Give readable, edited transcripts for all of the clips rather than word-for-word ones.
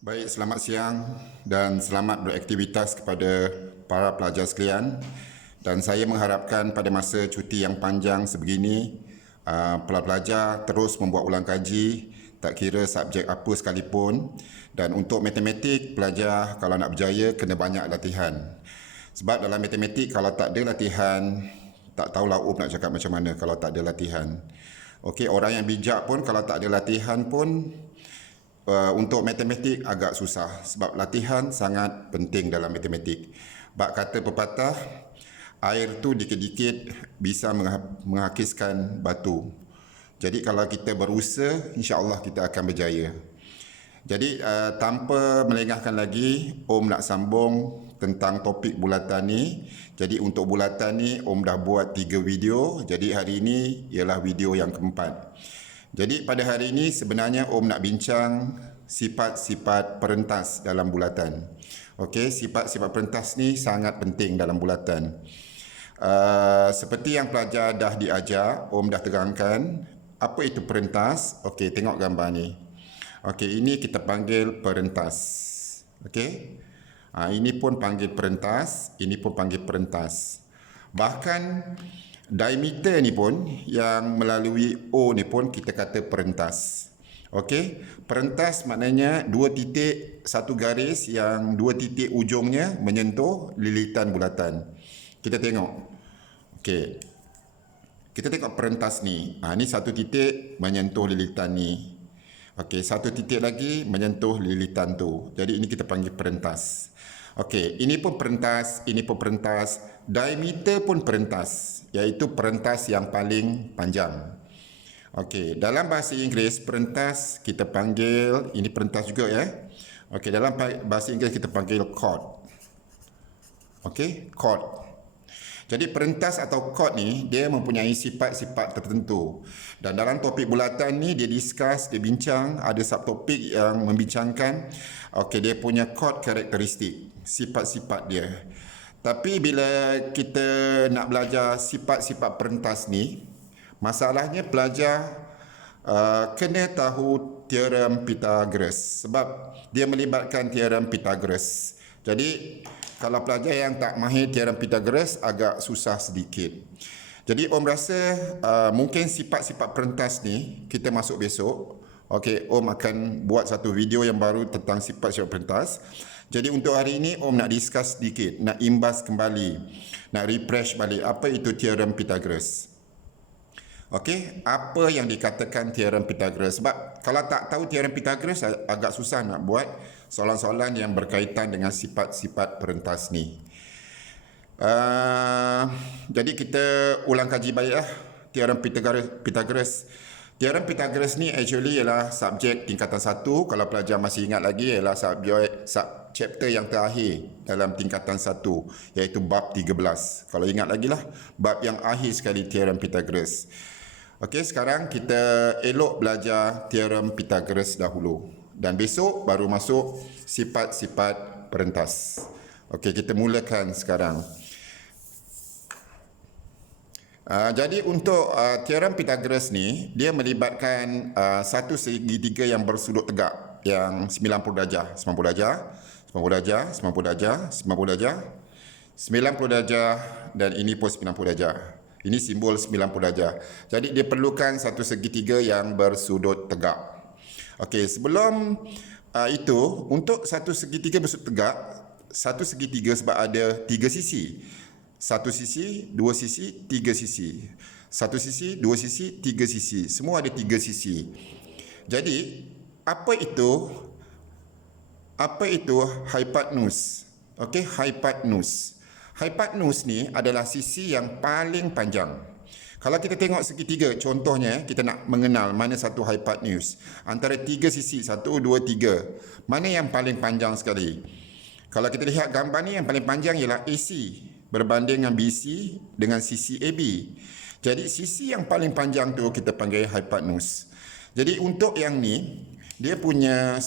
Baik, selamat siang dan selamat beraktivitas kepada para pelajar sekalian. Dan saya mengharapkan pada masa cuti yang panjang sebegini, pelajar terus membuat ulang kaji, tak kira subjek apa sekalipun. Dan untuk matematik, pelajar kalau nak berjaya kena banyak latihan. Sebab dalam matematik kalau tak ada latihan, tak tahulah nak cakap macam mana kalau tak ada latihan. Okey, orang yang bijak pun kalau tak ada latihan pun untuk matematik agak susah sebab latihan sangat penting dalam matematik. Bak kata pepatah, air tu dikit-dikit bisa menghakiskan batu. Jadi kalau kita berusaha, insya-Allah kita akan berjaya. Jadi tanpa melengahkan lagi, Om nak sambung tentang topik bulatan ni. Jadi untuk bulatan ni, Om dah buat 3 video. Jadi hari ini ialah video yang keempat. Jadi pada hari ini sebenarnya Om nak bincang sifat-sifat perentas dalam bulatan. Okey, sifat-sifat perentas ni sangat penting dalam bulatan. Seperti yang pelajar dah diajar, Om dah terangkan apa itu perentas. Okey, tengok gambar ni. Okey, ini kita panggil perentas. Okey. Ini pun panggil perentas, ini pun panggil perentas. Bahkan diameter ni pun yang melalui O ni pun kita kata perentas. Okey, perentas maknanya dua titik satu garis yang dua titik ujungnya menyentuh lilitan bulatan. Kita tengok. Okey. Kita tengok perentas ni. Ni satu titik menyentuh lilitan ni. Okey, satu titik lagi menyentuh lilitan tu. Jadi ini kita panggil perentas. Okey, ini pun perentas, ini pun perentas. Diameter pun perentas, iaitu perentas yang paling panjang. Okey, dalam bahasa Inggeris perentas kita panggil, ini perentas juga ya. Okey, dalam bahasa Inggeris kita panggil chord. Okey, chord. Jadi perentas atau chord ni dia mempunyai sifat-sifat tertentu. Dan dalam topik bulatan ni dia discuss, dia bincang, ada subtopik yang membincangkan dia punya chord karakteristik, sifat-sifat dia. Tapi bila kita nak belajar sifat-sifat perentas ni, masalahnya pelajar kena tahu teorem Pythagoras sebab dia melibatkan teorem Pythagoras. Jadi kalau pelajar yang tak mahir teorem Pythagoras agak susah sedikit. Jadi Om rasa mungkin sifat-sifat perentas ni kita masuk besok. Okey, Om akan buat satu video yang baru tentang sifat-sifat perentas. Jadi untuk hari ini Om nak discuss sedikit, nak imbas kembali, nak refresh balik apa itu teorem Pythagoras. Okey, apa yang dikatakan teorem Pythagoras? Sebab kalau tak tahu teorem Pythagoras agak susah nak buat soalan-soalan yang berkaitan dengan sifat-sifat perentas ni. Jadi kita ulang kaji baliklah teorem Pythagoras. Teorem Pythagoras ni actually ialah subjek tingkatan 1. Kalau pelajar masih ingat lagi ialah chapter yang terakhir dalam tingkatan 1, iaitu bab 13. Kalau ingat lagi lah, bab yang akhir sekali teorem Pythagoras. Okey, sekarang kita elok belajar teorem Pythagoras dahulu. Dan besok baru masuk sifat-sifat perentas. Okey, kita mulakan sekarang. Jadi untuk teorem Pythagoras ni, dia melibatkan satu segitiga yang bersudut tegak, yang 90 darjah. 90 darjah, 90 darjah, 90 darjah, 90 darjah, 90 darjah, dan ini pun 90 darjah. Ini simbol 90 darjah. Jadi dia perlukan satu segitiga yang bersudut tegak. Okey, sebelum itu, untuk satu segitiga bersudut tegak, satu segitiga sebab ada 3 sisi. Satu sisi, 2 sisi, 3 sisi. Satu sisi, 2 sisi, 3 sisi. Semua ada 3 sisi. Jadi, apa itu hypotenuse? Okey, hypotenuse. Hypotenuse ni adalah sisi yang paling panjang. Kalau kita tengok segitiga, contohnya kita nak mengenal mana satu hypotenuse. Antara 3 sisi, 1, 2, 3. Mana yang paling panjang sekali? Kalau kita lihat gambar ni, yang paling panjang ialah AC berbanding dengan BC dengan sisi AB. Jadi sisi yang paling panjang tu kita panggil hypotenuse. Jadi untuk yang ni, dia punya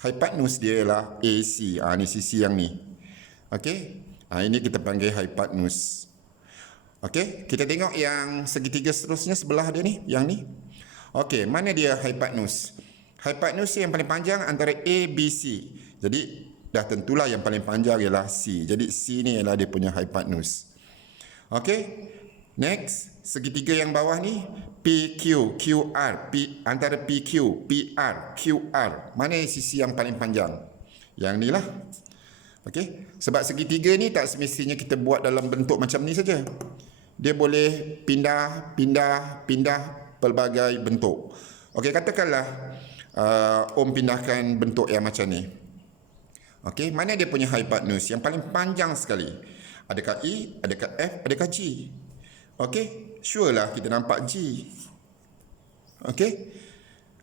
hypotenuse dia ialah AC. Ni sisi yang ni. Okey? Ini kita panggil hypotenuse. Okey, kita tengok yang segitiga seterusnya sebelah dia ni, yang ni. Okey, mana dia hypotenuse? Hypotenuse yang paling panjang antara A, B, C. Jadi dah tentulah yang paling panjang ialah C. Jadi C ni ialah dia punya hypotenuse. Okey. Next, segitiga yang bawah ni PQ, QR, antara PQ, PR, QR. Mana sisi yang paling panjang? Yang ni lah. Okey. Sebab segitiga ni tak semestinya kita buat dalam bentuk macam ni saja. Dia boleh pindah pelbagai bentuk. Okey, katakanlah Om pindahkan bentuk yang macam ni. Okey, mana dia punya hypotenuse yang paling panjang sekali? Adakah E, adakah F, adakah G? Okey, sure lah kita nampak G. Okey.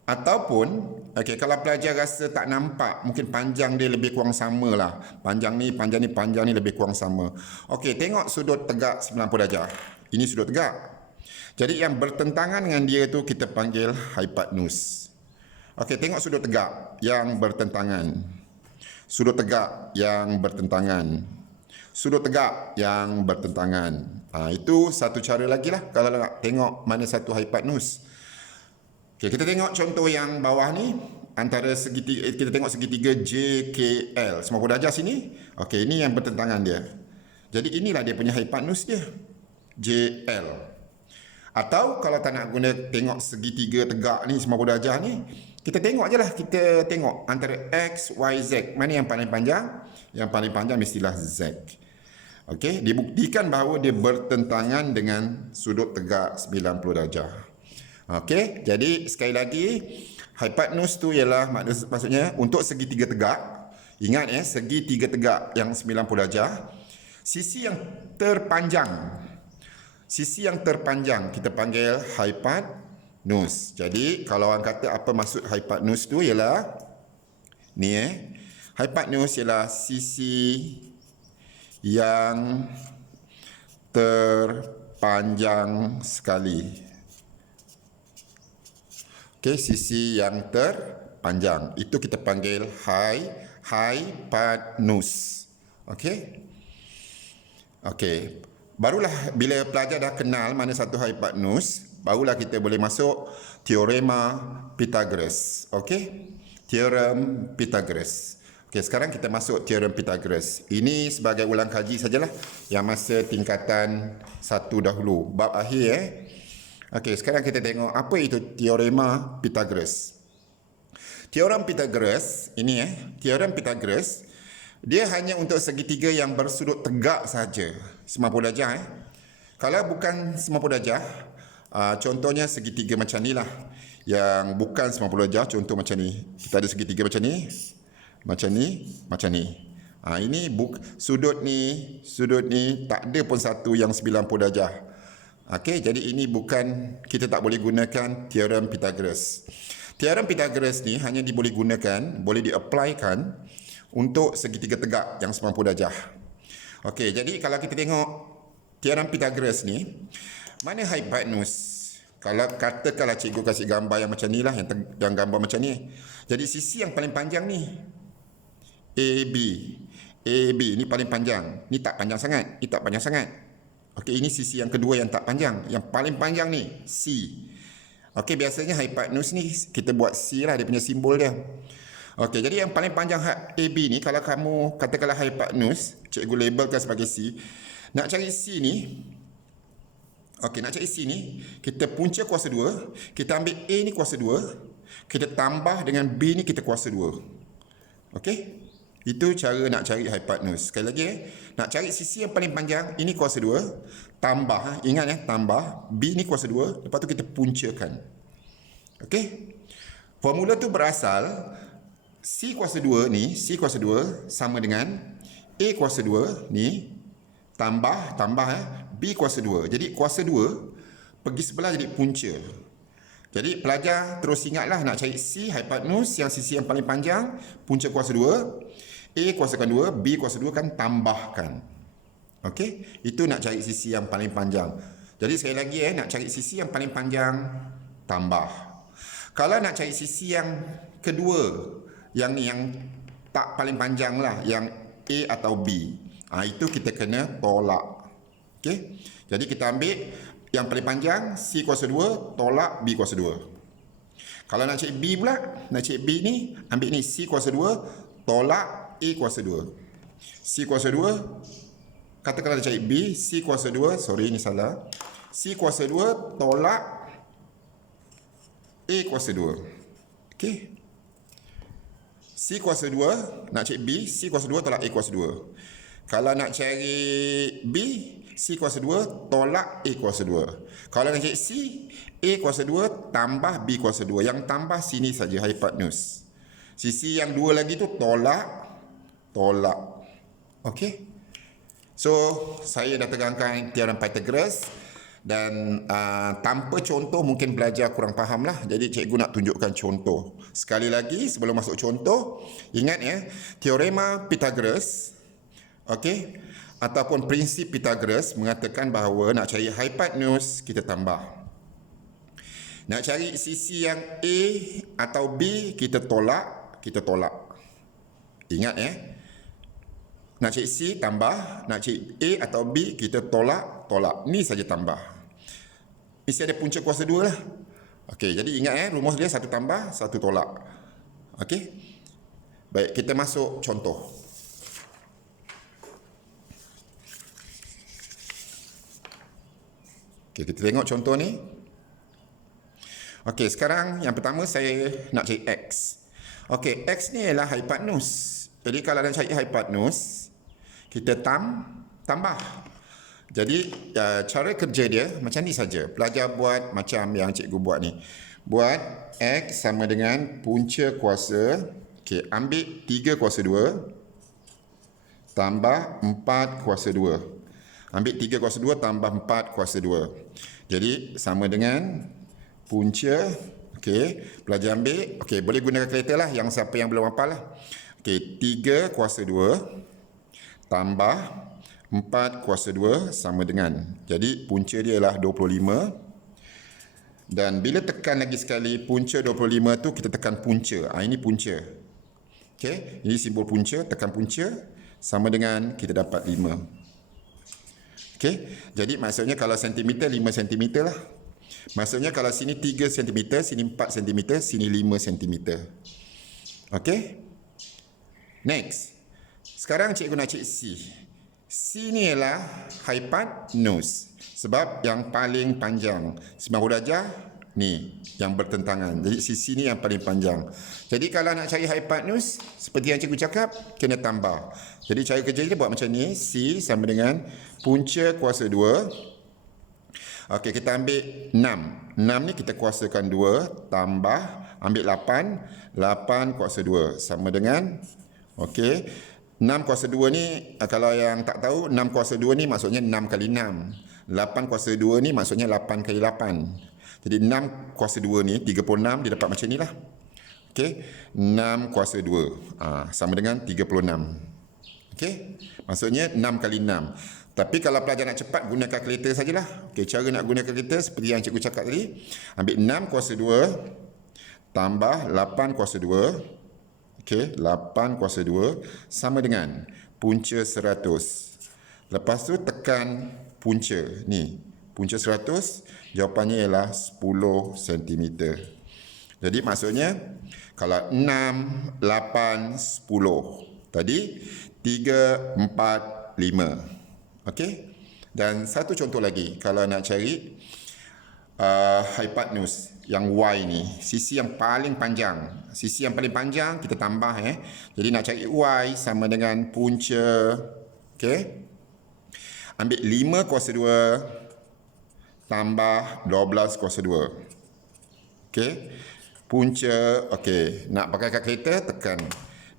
Ataupun, okey, kalau pelajar rasa tak nampak, mungkin panjang dia lebih kurang sama lah. Panjang ni lebih kurang sama. Okey, tengok sudut tegak 90 darjah. Ini sudut tegak. Jadi yang bertentangan dengan dia tu kita panggil hypotenuse. Okey, tengok sudut tegak yang bertentangan. Sudut tegak yang bertentangan. Sudut tegak yang bertentangan. Itu satu cara lagi lah kalau nak tengok mana satu hypotenuse. Okay, kita tengok contoh yang bawah ni. Antara segitiga, kita tengok segitiga JKL. 90 darjah sini. Okey, ini yang bertentangan dia. Jadi inilah dia punya hypotenuse dia. JL. Atau kalau tak nak guna tengok segitiga tegak ni 90 darjah ni, kita tengok je lah. Kita tengok antara X, Y, Z. Mana yang paling panjang? Yang paling panjang mestilah Z. Okey, dibuktikan bahawa dia bertentangan dengan sudut tegak 90 darjah. Okey, jadi sekali lagi hypotenuse tu ialah maksudnya untuk segitiga tegak. Ingat segitiga tegak yang 90 darjah, sisi yang terpanjang. Sisi yang terpanjang kita panggil hypotenuse. Jadi kalau orang kata apa maksud hypotenuse tu ialah ni hypotenuse ialah sisi yang terpanjang sekali. Okey, sisi yang terpanjang. Itu kita panggil hypotenuse. Okey. Okey. Barulah bila pelajar dah kenal mana satu hypotenuse, barulah kita boleh masuk teorema Pythagoras. Okey. Teorem Pythagoras. Okey, sekarang kita masuk teorem Pythagoras. Ini sebagai ulang kaji sajalah yang masa tingkatan 1 dahulu. Bab akhir Okey, sekarang kita tengok apa itu teorema Pythagoras. Teorem Pythagoras ini teorem Pythagoras dia hanya untuk segitiga yang bersudut tegak saja, 90 darjah Kalau bukan 90 darjah, contohnya segitiga macam ni lah. Yang bukan 90 darjah, contoh macam ni. Kita ada segitiga macam ni, macam ni, macam ni. Ini sudut ni tak ada pun satu yang 90 darjah. Okey, jadi ini bukan, kita tak boleh gunakan teorem Pythagoras. Teorem Pythagoras ni hanya boleh di-applykan untuk segitiga tegak yang 90 darjah. Okey, jadi kalau kita tengok teorem Pythagoras ni, mana hypotenuse? Kalau katakanlah cikgu kasih gambar yang macam ni lah, yang gambar macam ni. Jadi sisi yang paling panjang ni AB ni paling panjang. Ni tak panjang sangat, ni tak panjang sangat. Okey, ini sisi yang kedua yang tak panjang. Yang paling panjang ni C. Okey, biasanya hypotenuse ni kita buat C lah, dia punya simbol dia. Okey, jadi yang paling panjang AB ni, kalau kamu katakanlah hypotenuse, cikgu labelkan sebagai C. Nak cari C ni, okey, nak cari C ni, kita punca kuasa 2, kita ambil A ni kuasa 2, kita tambah dengan B ni kita kuasa 2. Okey? Itu cara nak cari hypotenuse. Sekali lagi nak cari sisi yang paling panjang, ini kuasa 2, tambah, ingat tambah, B ni kuasa 2, lepas tu kita puncakan. Okey? Formula tu berasal C kuasa 2 ni, C kuasa 2 sama dengan A kuasa 2 ni tambah B kuasa 2. Jadi kuasa 2 pergi sebelah jadi punca. Jadi pelajar terus ingatlah nak cari C hypotenuse yang sisi yang paling panjang, punca kuasa 2, A kuasakan 2, B kuasa 2 kan tambahkan. Okey, itu nak cari sisi yang paling panjang. Jadi sekali lagi nak cari sisi yang paling panjang, tambah. Kalau nak cari sisi yang kedua, yang tak paling panjang lah, yang A atau B, itu kita kena tolak. Okey, jadi kita ambil yang paling panjang C kuasa 2 tolak B kuasa 2. Kalau nak cari B pula, nak cari B ni, ambil ni C kuasa 2 tolak A kuasa 2. C kuasa 2, katakanlah nak cari B, C kuasa 2, sorry ni salah. C kuasa 2 tolak A kuasa 2. Okey. C kuasa 2, nak cari B, C kuasa 2 tolak A kuasa 2. Kalau nak cari B, C kuasa 2 tolak A kuasa 2. Kalau nak cari C, A kuasa 2 tambah B kuasa 2. Yang tambah sini saja hipotenus. Sisi yang dua lagi tu tolak. Okey. So, saya dah tegangkan teorem Pythagoras. Dan tanpa contoh mungkin belajar kurang faham lah. Jadi cikgu nak tunjukkan contoh. Sekali lagi sebelum masuk contoh, ingat ya, teorema Pythagoras, okey, ataupun prinsip Pythagoras mengatakan bahawa nak cari hipotenus kita tambah. Nak cari sisi yang A atau B kita tolak. Ingat ya. Nak cari C tambah, nak cari A atau B kita tolak. Ni saja tambah. Mesti ada punca kuasa 2 lah. Okey, jadi ingat ya, rumus dia satu tambah, satu tolak. Okey. Baik, kita masuk contoh. Okey, kita tengok contoh ni. Okey, sekarang yang pertama saya nak cari X. Okey, X ni ialah hipotenus. Jadi kalau nak cari hipotenus, kita tambah. Jadi cara kerja dia macam ni saja. Pelajar buat macam yang cikgu buat ni. Buat X sama dengan punca kuasa. Okey, ambil 3 kuasa 2 tambah 4 kuasa 2. Ambil 3 kuasa 2 tambah 4 kuasa 2. Jadi sama dengan punca. Okey, pelajar ambil. Okey, boleh gunakan kalkulator lah yang siapa yang belum hafal lah. Okey, 3 kuasa 2 tambah 4 kuasa 2 sama dengan. Jadi punca dia ialah 25. Dan bila tekan lagi sekali punca 25 tu kita tekan punca. Ini punca. Okey, ini simbol punca, tekan punca sama dengan kita dapat 5. Okey, jadi maksudnya kalau sentimeter 5 sentimeter lah. Maksudnya kalau sini 3 cm, sini 4 cm, sini 5 cm. Okey. Next. Sekarang cikgu nak cik C. C ni ialah hipotenus. Sebab yang paling panjang. 90 darjah ni yang bertentangan. Jadi sisi ni yang paling panjang. Jadi kalau nak cari hipotenus, seperti yang cikgu cakap, kena tambah. Jadi cara kerja dia buat macam ni. C sama dengan punca kuasa 2. Okey, kita ambil 6. 6 ni kita kuasakan 2 tambah ambil 8. 8 kuasa 2 sama dengan, okey, 6 kuasa 2 ni, kalau yang tak tahu, 6 kuasa 2 ni maksudnya 6 kali 6. 8 kuasa 2 ni maksudnya 8 kali 8. Jadi 6 kuasa 2 ni, 36, dia dapat macam ni lah. Okey, 6 kuasa 2 sama dengan 36. Okey, maksudnya 6 kali 6. Tapi kalau pelajar nak cepat, guna kalkulator sajalah. Okey, cara nak guna kalkulator seperti yang cikgu cakap tadi. Ambil 6 kuasa 2 tambah 8 kuasa 2. Okey, 8 kuasa 2 sama dengan punca 100. Lepas tu tekan punca. Ni, punca 100, jawapannya ialah 10 cm. Jadi maksudnya, kalau 6, 8, 10. Tadi, 3, 4, 5. Okey? Dan satu contoh lagi. Kalau nak cari hipotenus yang Y ni, sisi yang paling panjang. Sisi yang paling panjang kita tambah Jadi nak cari Y sama dengan punca. Okey. Ambil 5 kuasa 2 tambah 12 kuasa 2. Okey. Punca, okey, nak pakai kalkulator tekan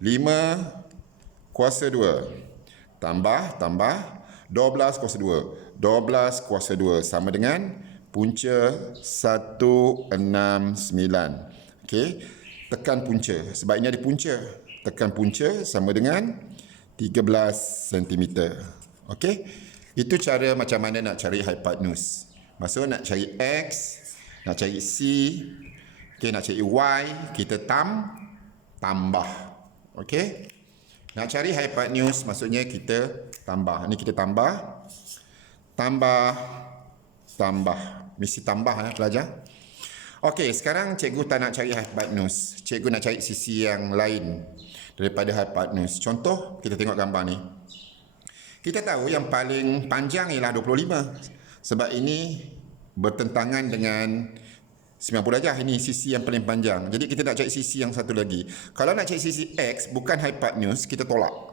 5 kuasa 2 tambah 12 kuasa 2. 12 kuasa 2 sama dengan punca 169. Okey, tekan punca. Sebab ini ada punca. Tekan punca sama dengan 13 cm. Okey, itu cara macam mana nak cari hipotenus. Maksud nak cari X, nak cari C, okey, nak cari Y, kita tambah. Okey, nak cari hipotenus maksudnya kita tambah. Ini kita tambah. Mesti tambah pelajar. Okey, sekarang cikgu tak nak cari hypotenuse. Cikgu nak cari sisi yang lain daripada hypotenuse. Contoh, kita tengok gambar ni. Kita tahu yang paling panjang ialah 25. Sebab ini bertentangan dengan 90 darjah. Ini sisi yang paling panjang. Jadi kita nak cari sisi yang satu lagi. Kalau nak cari sisi X, bukan hypotenuse, kita tolak.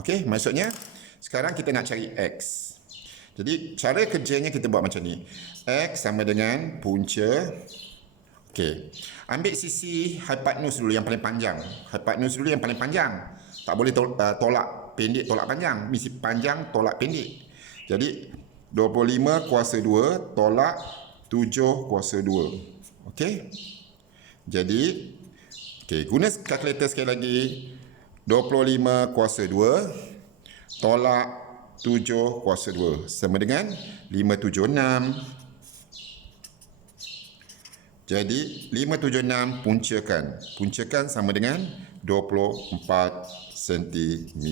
Okey, maksudnya sekarang kita nak cari X. Jadi cara kerjanya kita buat macam ni. X sama dengan punca. Okey. Ambil sisi hypotenuse dulu yang paling panjang. Hypotenuse dulu yang paling panjang. Tak boleh tolak pendek, tolak panjang. Mesti panjang, tolak pendek. Jadi 25 kuasa 2 tolak 7 kuasa 2. Okey. Jadi guna kalkulator sekali lagi. 25 kuasa 2 tolak 7 kuasa 2 sama dengan 576. Jadi 576 puncakan. Puncakan sama dengan 24 cm.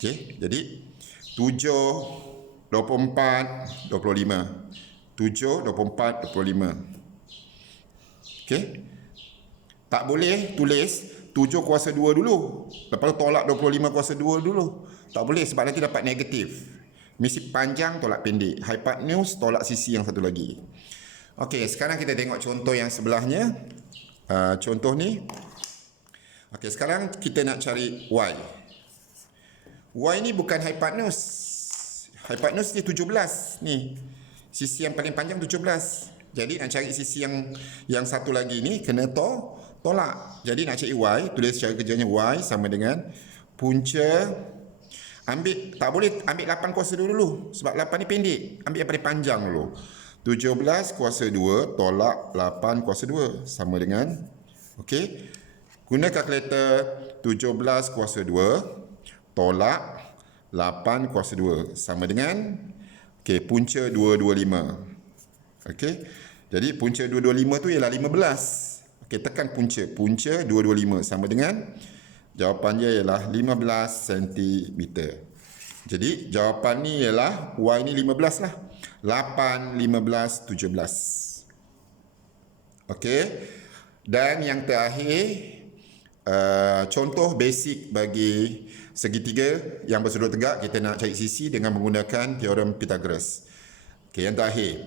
Okey, jadi 7 24 25. 7 24 25. Okey. Tak boleh tulis 7 kuasa 2 dulu. Lepas tu tolak 25 kuasa 2 dulu. Tak boleh sebab nanti dapat negatif. Mesti panjang tolak pendek. Hypotenuse tolak sisi yang satu lagi. Okey, sekarang kita tengok contoh yang sebelahnya. Contoh ni. Okey, sekarang kita nak cari Y. Y ni bukan hypotenuse. Hypotenuse ni 17 ni. Sisi yang paling panjang 17. Jadi nak cari sisi yang satu lagi ni kena tolak. Jadi nak cari Y, tulis cara kerjanya Y sama dengan punca. Tak boleh ambil 8 kuasa 2 dulu. Sebab 8 ni pendek. Ambil yang paling panjang dulu. 17 kuasa 2 tolak 8 kuasa 2. Sama dengan, okey. Guna kalkulator 17 kuasa 2 tolak 8 kuasa 2. Sama dengan, okey, punca 225. Okey. Jadi punca 225 tu ialah 15. Okey, tekan punca. Punca 225 sama dengan, jawapan dia ialah 15 cm. Jadi jawapan ni ialah Y ni 15 lah. 8, 15, 17. Okey. Dan yang terakhir, contoh basic bagi segitiga yang bersudut tegak, kita nak cari sisi dengan menggunakan teorem Pythagoras. Okey, yang terakhir.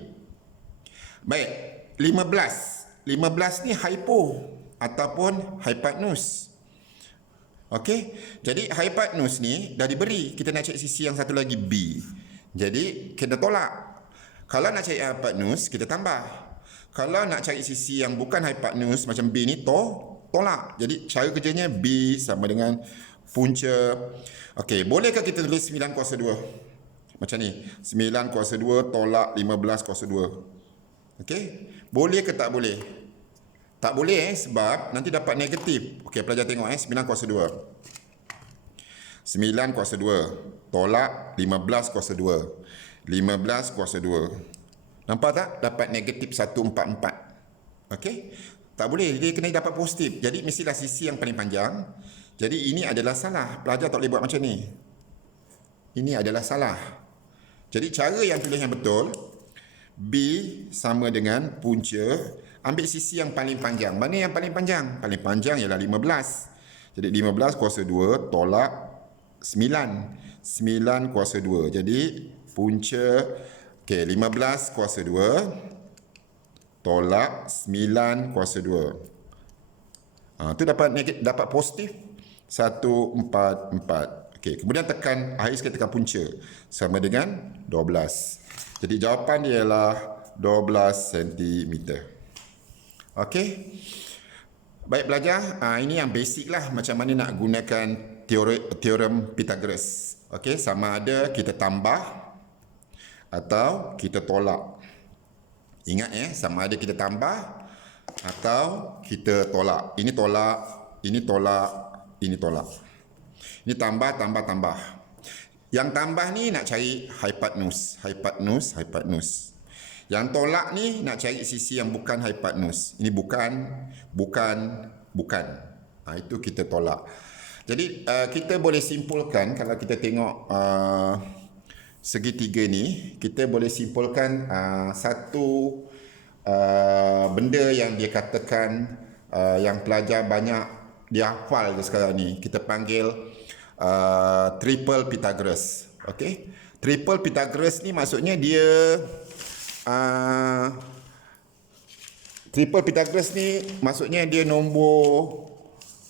Baik, 15. 15 ni hypo ataupun hypotenuse. Okey, jadi hypotenuse ni dah diberi. Kita nak cari sisi yang satu lagi B. Jadi kena tolak. Kalau nak cari hypotenuse, kita tambah. Kalau nak cari sisi yang bukan hypotenuse macam B ni, tolak. Jadi cara kerjanya B sama dengan punca. Okey, bolehkah kita tulis 9 kuasa 2? Macam ni. 9 kuasa 2 tolak 15 kuasa 2. Okey, boleh ke tak boleh? Tak boleh sebab nanti dapat negatif. Okey, pelajar tengok 9 kuasa 2. 9 kuasa 2 tolak 15 kuasa 2. 15 kuasa 2. Nampak tak? Dapat negatif 144. Okey? Tak boleh, dia kena dapat positif. Jadi mestilah sisi yang paling panjang. Jadi ini adalah salah. Pelajar tak boleh buat macam ni. Ini adalah salah. Jadi cara yang tulis yang betul, B sama dengan punca. Ambil sisi yang paling panjang. Mana yang paling panjang? Paling panjang ialah 15. Jadi 15 kuasa 2 tolak 9. 9 kuasa 2. Jadi punca, okey, 15 kuasa 2 tolak 9 kuasa 2. Tu dapat positif 144. Okey, kemudian tekan, akhir sekali tekan punca. Sama dengan 12. Jadi jawapan dia ialah 12 cm. Okey. Baik pelajar, ini yang basic lah macam mana nak gunakan teorem Pythagoras. Okey, sama ada kita tambah atau kita tolak. Ingat sama ada kita tambah atau kita tolak. Ini tolak, ini tolak, ini tolak. Ini tambah, tambah, tambah. Yang tambah ni nak cari hypotenuse, hypotenuse, hypotenuse. Yang tolak ni nak cari sisi yang bukan hypotenuse. Ini bukan. Itu kita tolak. Jadi kita boleh simpulkan kalau kita tengok segitiga ni, kita boleh simpulkan satu benda yang dia katakan yang pelajar banyak dia hafal sekarang ni. Kita panggil triple Pythagoras. Okey. Triple Pythagoras ni maksudnya dia triple Pythagoras ni maksudnya dia nombor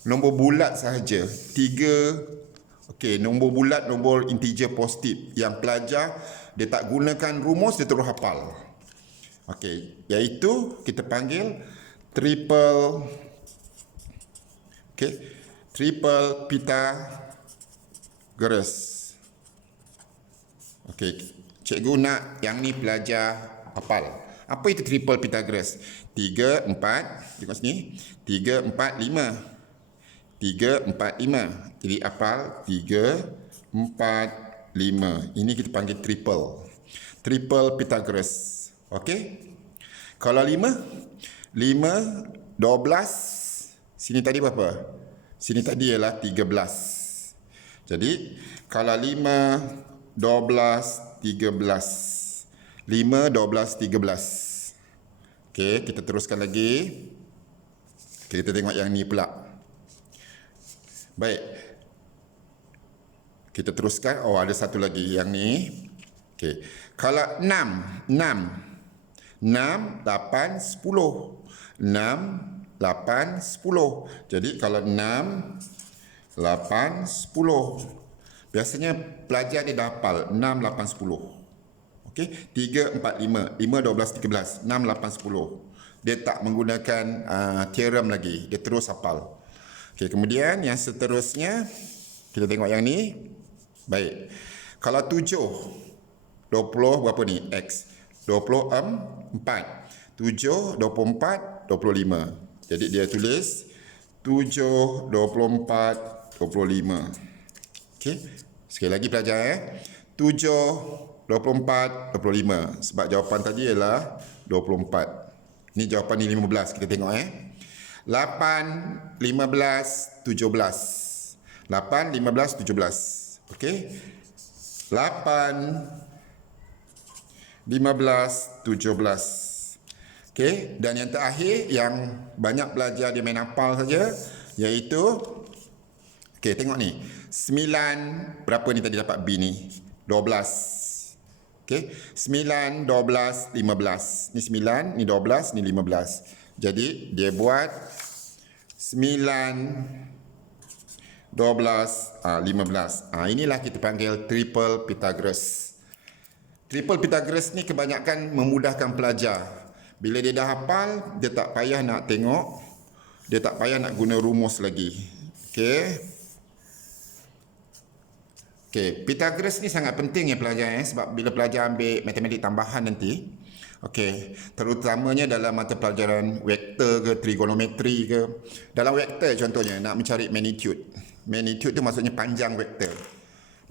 bulat sahaja. Nombor bulat, nombor integer positif yang pelajar dia tak gunakan rumus, dia terus hafal. Okey, iaitu kita panggil triple Pythagoras. Okey, cikgu nak yang ni pelajar hafal. Apa itu triple Pythagoras? 3, 4, tengok sini. 3, 4, 5. 3, 4, 5. Jadi hafal 3, 4, 5. Ini kita panggil triple. Triple Pythagoras. Okey? Kalau 5, 12. Sini tadi berapa? Sini tadi ialah 13. Jadi, kalau 5, 12, 13. 5, 12, 13. Okey, kita teruskan lagi. Okay, kita tengok yang ni pula. Baik. Kita teruskan. Oh, ada satu lagi yang ni. Okey. Kalau 6, 8, 10. 6, 8, 10. Jadi kalau 6, 8, 10. Biasanya pelajar dia dah hafal 6, 8, 10. Okey, 3, 4, 5. 5, 12, 13. 6, 8, 10. Dia tak menggunakan teorem lagi. Dia terus hafal. Okey, kemudian yang seterusnya, kita tengok yang ni. Baik. Kalau 7, 20 berapa ni? X. 24. 7, 24, 25. Jadi dia tulis 7, 24, 25. Okey. Sekali lagi pelajar 7, 24, 25. Sebab jawapan tadi ialah 24. Ini jawapan ni 15. Kita tengok 8, 15, 17. 8, 15, 17. Okey. 8, 15, 17. Okey. Dan yang terakhir yang banyak pelajar dia main hafal saja, iaitu okey, tengok ni. 9, berapa ni tadi dapat B ni? 12. Okey, 9, 12, 15. Ni 9, ni 12, ni 15. Jadi, dia buat 9, 12, 15. Inilah kita panggil triple Pythagoras. Triple Pythagoras ni kebanyakan memudahkan pelajar. Bila dia dah hafal, dia tak payah nak tengok. Dia tak payah nak guna rumus lagi. Okey. Okey, Pythagoras ni sangat penting ya pelajar sebab bila pelajar ambil matematik tambahan nanti, okey, terutamanya dalam mata pelajaran vektor ke trigonometri ke. Dalam vektor contohnya nak mencari magnitude. Magnitude tu maksudnya panjang vektor.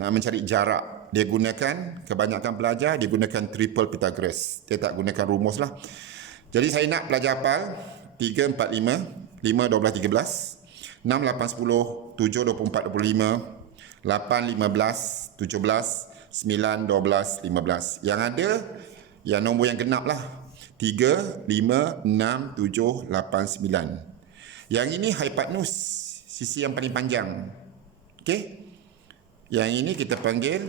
Nak mencari jarak, dia gunakan kebanyakan pelajar dia gunakan triple Pythagoras. Dia tak gunakan rumus lah. Jadi saya nak pelajar hafal 3, 4, 5, 5, 12, 13, 6, 8, 10, 7, 24, 25, 8, 15, 17, 9, 12, 15. Yang ada, yang nombor yang genap lah. 3, 5, 6, 7, 8, 9. Yang ini hypotenuse, sisi yang paling panjang. Okey? Yang ini kita panggil,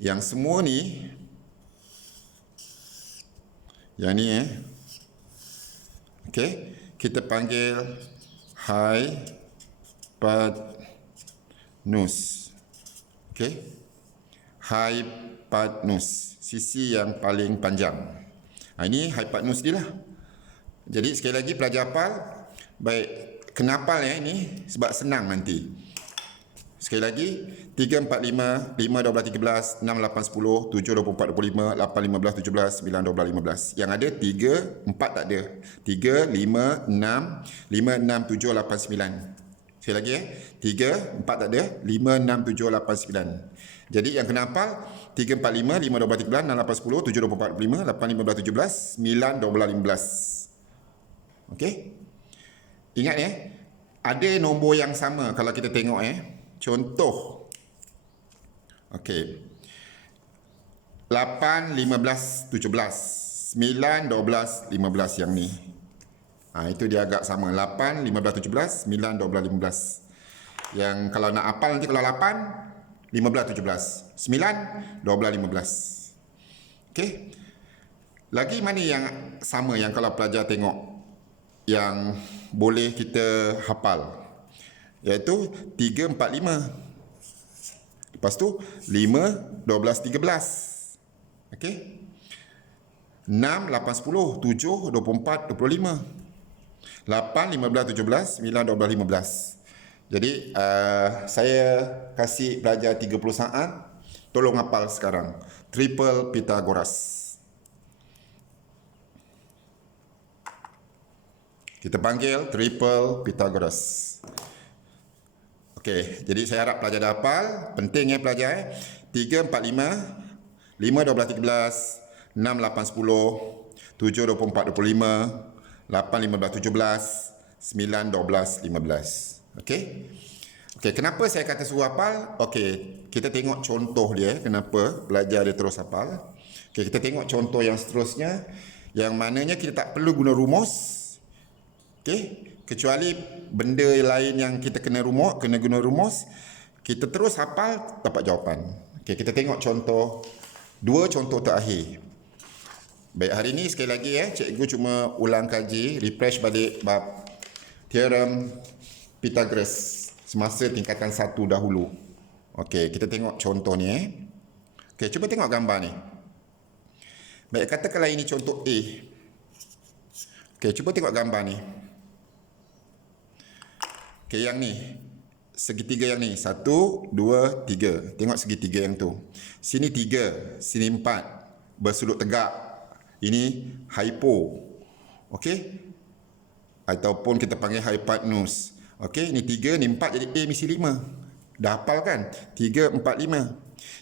yang semua ni, yang ni okey, kita panggil hypotenuse. Okey. Hypotenuse, sisi yang paling panjang. Ini hypotenuse dia lah. Jadi sekali lagi pelajar hafal. Baik, kena hafal ini sebab senang nanti. Sekali lagi 3, 4, 5, 5, 12, 13, 6, 8, 10, 7, 24, 25, 8, 15, 17, 9, 12, 15. Yang ada 3, 4 tak ada. 3, 5, 6, 5, 6, 7, 8, 9. Sekali lagi 3, 4 tak ada. 5, 6, 7, 8, 9. Jadi yang kena hafal 3, 4, 5, 5, 12, 13, 6, 8, 10, 7, 24, 25, 8, 15, 17, 9, 12, 15. Okey? Ingat ada nombor yang sama kalau kita tengok Contoh. Okey. 8, 15, 17. 9, 12, 15 yang ni. Itu dia agak sama. 8, 15, 17, 9, 12, 15. Yang kalau nak hafal nanti kalau 8, 15, 17. 9, 12, 15. Okey. Lagi mana yang sama yang kalau pelajar tengok yang boleh kita hafal? Iaitu 3, 4, 5. Lepas tu 5, 12, 13. Okey. 6, 8, 10, 7, 24, 25. 8, 15, 17, 9, 12, 15. Jadi saya kasih pelajar 30 saat. Tolong hafal sekarang. Triple Pythagoras. Kita panggil triple Pythagoras. Okey, jadi saya harap pelajar dah hafal. Penting pelajar 3, 4, 5, 5, 12, 13, 6, 8, 10, 7, 24, 25, 8, 15, 17, 9, 12, 15. Okey? Okey, kenapa saya kata suruh hafal? Okey, kita tengok contoh dia. Kenapa pelajar dia terus hafal. Okey, kita tengok contoh yang seterusnya. Yang mananya kita tak perlu guna rumus. Okey, kecuali benda lain yang kita kena guna rumus, kita terus hafal dapat jawapan. Okey, kita tengok contoh, dua contoh terakhir. Baik, hari ini sekali lagi cikgu cuma ulang kaji, refresh balik bab teorem Pythagoras semasa tingkatan 1 dahulu. Okey, kita tengok contoh ni. Okey, cuba tengok gambar ni. Baik, katakanlah ini contoh A. Okey, cuba tengok gambar ni. Okey, yang ni. Segitiga yang ni. 1, 2, 3. Tengok segitiga yang tu. Sini 3, sini 4. Bersudut tegak. Ini hypo. Okey? Ataupun kita panggil hypotenuse. Okey, ni 3, ni 4, jadi A mesti 5. Dah hafal kan? 3, 4, 5.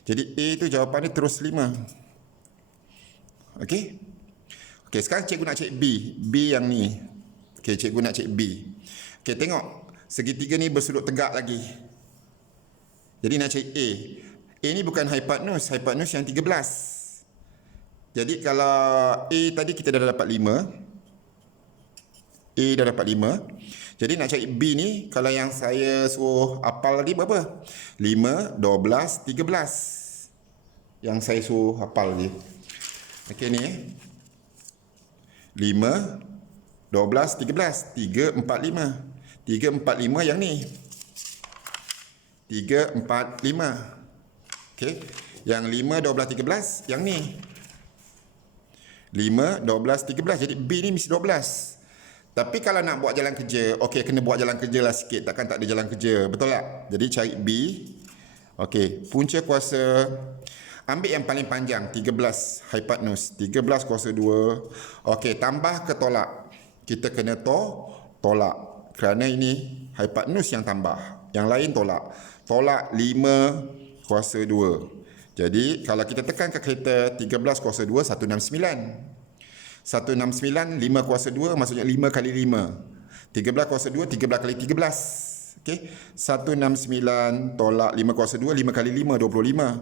Jadi A tu jawapan dia terus 5. Okey? Okey, sekarang cikgu nak cek B. B yang ni. Okey, cikgu nak cek B. Okey, tengok. Segitiga ni bersudut tegak lagi. Jadi nak cek A. A ni bukan hypotenuse. Hypotenuse yang 13. Jadi kalau A tadi kita dah dapat 5. A dah dapat 5. Jadi nak cari B ni, kalau yang saya suruh hafal tadi berapa? 5, 12, 13. Yang saya suruh hafal tadi. Okey ni. 5, 12, 13. 3, 4, 5. 3, 4, 5 yang ni. 3, 4, 5. Okey. Yang 5, 12, 13 yang ni. 5, 12, 13. Jadi B ni mesti 12. Tapi kalau nak buat jalan kerja, okey, kena buat jalan kerja lah sikit. Takkan tak ada jalan kerja. Betul tak? Jadi cari B. Okey, punca kuasa. Ambil yang paling panjang, 13 hypotenuse. 13 kuasa 2. Okey, tambah ke tolak. Kita kena tolak. Kerana ini hypotenuse yang tambah. Yang lain tolak. Tolak 5 kuasa 2. Jadi, kalau kita tekan ke kereta 13 kuasa 2, 169. 169, 5 kuasa 2, maksudnya 5 kali 5. 13 kuasa 2, 13 kali 13. Okey, 169 tolak 5 kuasa 2, 5 kali 5, 25.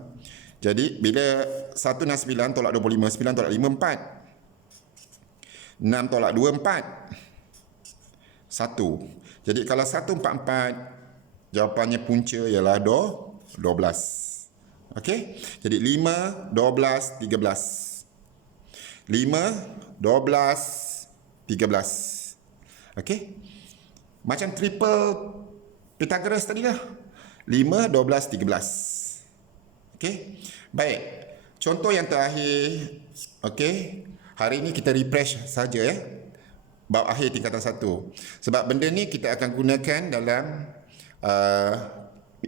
Jadi, bila 169 tolak 25, 9 tolak 5, 4. 6 tolak 2, 4. 1. Jadi, kalau 144, jawapannya punca ialah 12. Okey, jadi 5, 12, 13. 5, 12, 13. Okey. Macam triple Pythagoras tadi lah. 5, 12, 13. Okey. Baik. Contoh yang terakhir. Okey. Hari ini kita refresh saja bab akhir tingkatan 1. Sebab benda ni kita akan gunakan dalam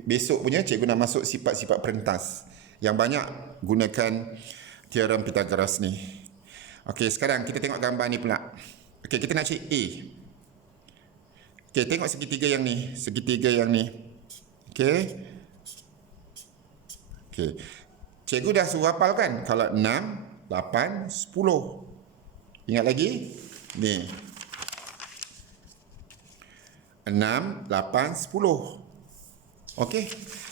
besok punya cikgu nak masuk sifat-sifat perentas. Yang banyak gunakan teorem Pythagoras ni. Okey, sekarang kita tengok gambar ni pula. Okey, kita nak cari A. Okey, tengok segitiga yang ni. Segitiga yang ni. Okey. Okey. Cikgu dah suruh hafal kan? Kalau 6, 8, 10. Ingat lagi? Ni. 6, 8, 10. Okey.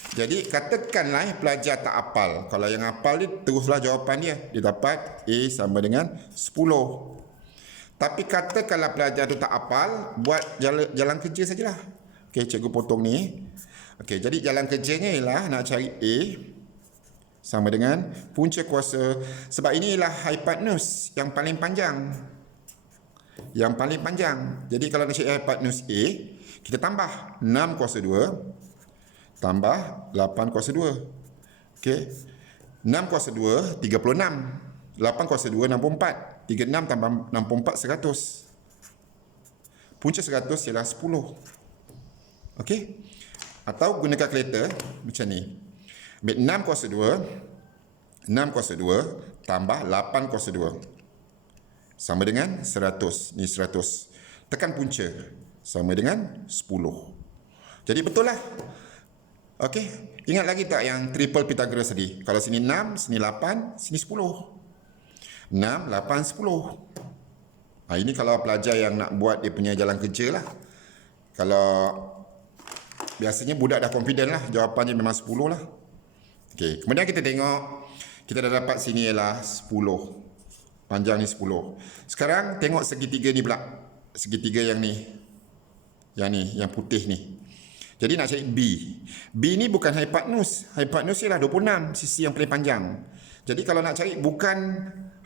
Jadi katakanlah pelajar tak hafal. Kalau yang hafal ni teruslah jawapan dia. Dia dapat A sama dengan 10. Tapi katakanlah pelajar tu tak hafal, buat jalan kerja sajalah. Okey, cikgu potong ni. Okey, jadi jalan kerjanya ialah nak cari A sama dengan punca kuasa. Sebab ini ialah hipotenus yang paling panjang. Yang paling panjang. Jadi kalau nak cari hipotenus A, kita tambah 6 kuasa 2 tambah 8 kuasa 2. Okey. 6 kuasa 2, 36. 8 kuasa 2, 64. 36 tambah 64, 100. Punca 100 ialah 10. Okey. Atau guna kalkulator macam ni. Ambil 6 kuasa 2. 6 kuasa 2 tambah 8 kuasa 2. Sama dengan 100. Ni 100. Tekan punca. Sama dengan 10. Jadi betul lah. Okey, ingat lagi tak yang triple Pythagoras tadi? Kalau sini 6, sini 8, sini 10. 6, 8, 10. Ini kalau pelajar yang nak buat dia punya jalan kerja lah. Kalau biasanya budak dah confident lah, jawapannya memang 10 lah. Okey, kemudian kita tengok, kita dah dapat sini ialah 10. Panjang ni 10. Sekarang tengok segitiga ni pula. Segitiga yang ni. Yang ni, yang putih ni. Jadi nak cari B. B ni bukan hipotenus. Hipotenus ialah 26, sisi yang paling panjang. Jadi kalau nak cari bukan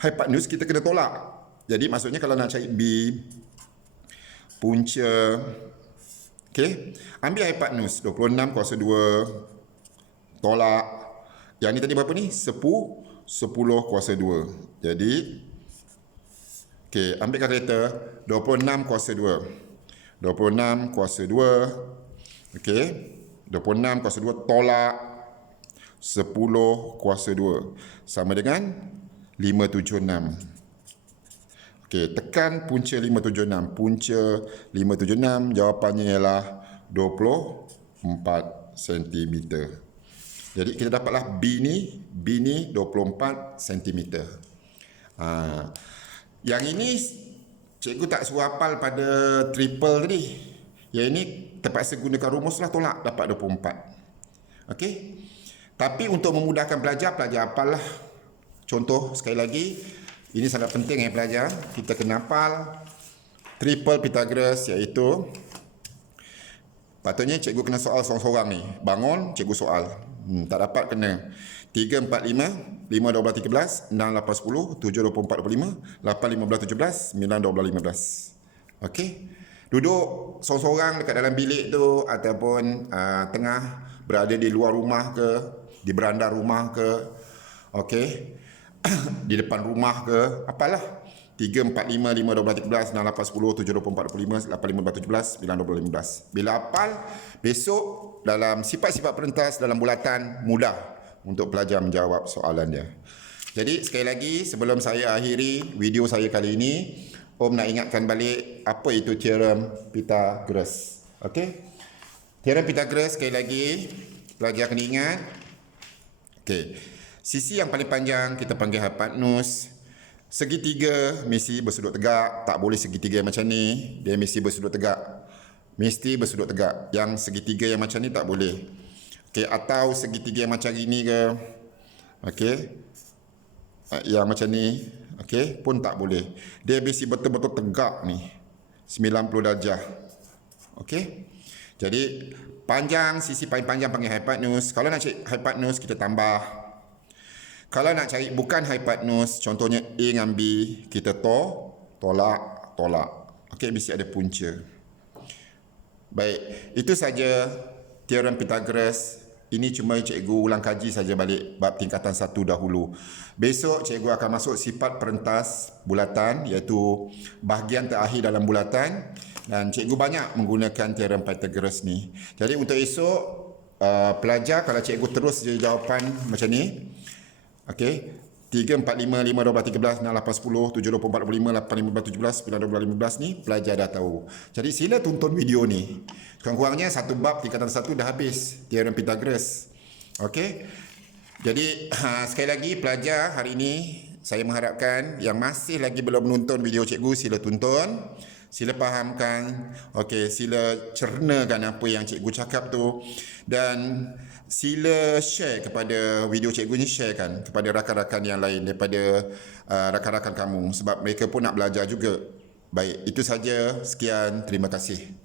hipotenus, kita kena tolak. Jadi maksudnya kalau nak cari B, punca. Okey. Ambil hipotenus, 26 kuasa 2. Tolak. Yang ni tadi berapa ni? 10 kuasa 2. Jadi, okey, ambil kalkulator, 26 kuasa 2. 26 kuasa 2. Okey, 26 kuasa 2 tolak 10 kuasa 2 sama dengan 576. Okey, tekan punca 576. Punca 576 jawapannya ialah 24 cm. Jadi kita dapatlah B ni 24 cm. Yang ini cikgu tak suruh hafal pada triple tadi. Yang ini terpaksa gunakan rumus lah, tolak dapat 24. Okey. Tapi untuk memudahkan pelajar hafal lah. Contoh sekali lagi, ini sangat penting pelajar. Kita kena hafal triple Pythagoras, iaitu patutnya cikgu kena soal seorang-seorang ni. Bangun, cikgu soal. Tak dapat kena 3, 4, 5, 5, 12, 13, 6, 8, 10, 7, 24, 25, 8, 15, 17, 9, 12, 15. Okey. Duduk seorang-seorang dekat dalam bilik tu ataupun tengah berada di luar rumah ke, di beranda rumah ke, okey, di depan rumah ke, apalah. 3, 4, 5, 5, 12, 13, 6, 8, 10, 7, 24, 25, 8, 15, 17, 9, 12, 15. Bila hafal, besok dalam sifat-sifat perentas dalam bulatan mudah untuk pelajar menjawab soalan dia. Jadi sekali lagi sebelum saya akhiri video saya kali ini, Om nak ingatkan balik apa itu teorem Pythagoras. Okey. Teorem Pythagoras sekali lagi pelajar kena ingat. Okey. Sisi yang paling panjang kita panggil hipotenus. Segitiga mesti bersudut tegak, tak boleh segitiga yang macam ni, dia mesti bersudut tegak. Mesti bersudut tegak. Yang segitiga yang macam ni tak boleh. Okey, atau segitiga yang macam ini ke. Okey. Yang macam ni, okey, pun tak boleh. Dia mesti betul-betul tegak ni. 90 darjah. Okey. Jadi panjang, sisi paling panjang panggil hipotenus. Kalau nak cari hipotenus kita tambah. Kalau nak cari bukan hipotenus, contohnya A dengan B, kita tolak. Okey, mesti ada punca. Baik, itu saja teorem Pythagoras. Ini cuma cikgu ulang kaji saja balik bab tingkatan 1 dahulu. Besok cikgu akan masuk sifat perentas bulatan, iaitu bahagian terakhir dalam bulatan, dan cikgu banyak menggunakan teorem Pythagoras ni. Jadi untuk esok pelajar, kalau cikgu terus je jawapan macam ni, okey, 3, 4, 5, 5, 12, 13, 6, 8, 10, 7, 24, 25, 8, 15, 17, 9, 12, 15 ni pelajar dah tahu. Jadi sila tonton video ni. Kurang-kurangnya satu bab tingkatan 1 dah habis teorem Pythagoras. Okey. Jadi sekali lagi pelajar, hari ini saya mengharapkan yang masih lagi belum menonton video cikgu, sila tonton. Sila fahamkan, okey, sila cernakan apa yang cikgu cakap tu dan sila share kepada video cikgu ni, sharekan kepada rakan-rakan yang lain daripada rakan-rakan kamu sebab mereka pun nak belajar juga. Baik, itu saja. Sekian, terima kasih.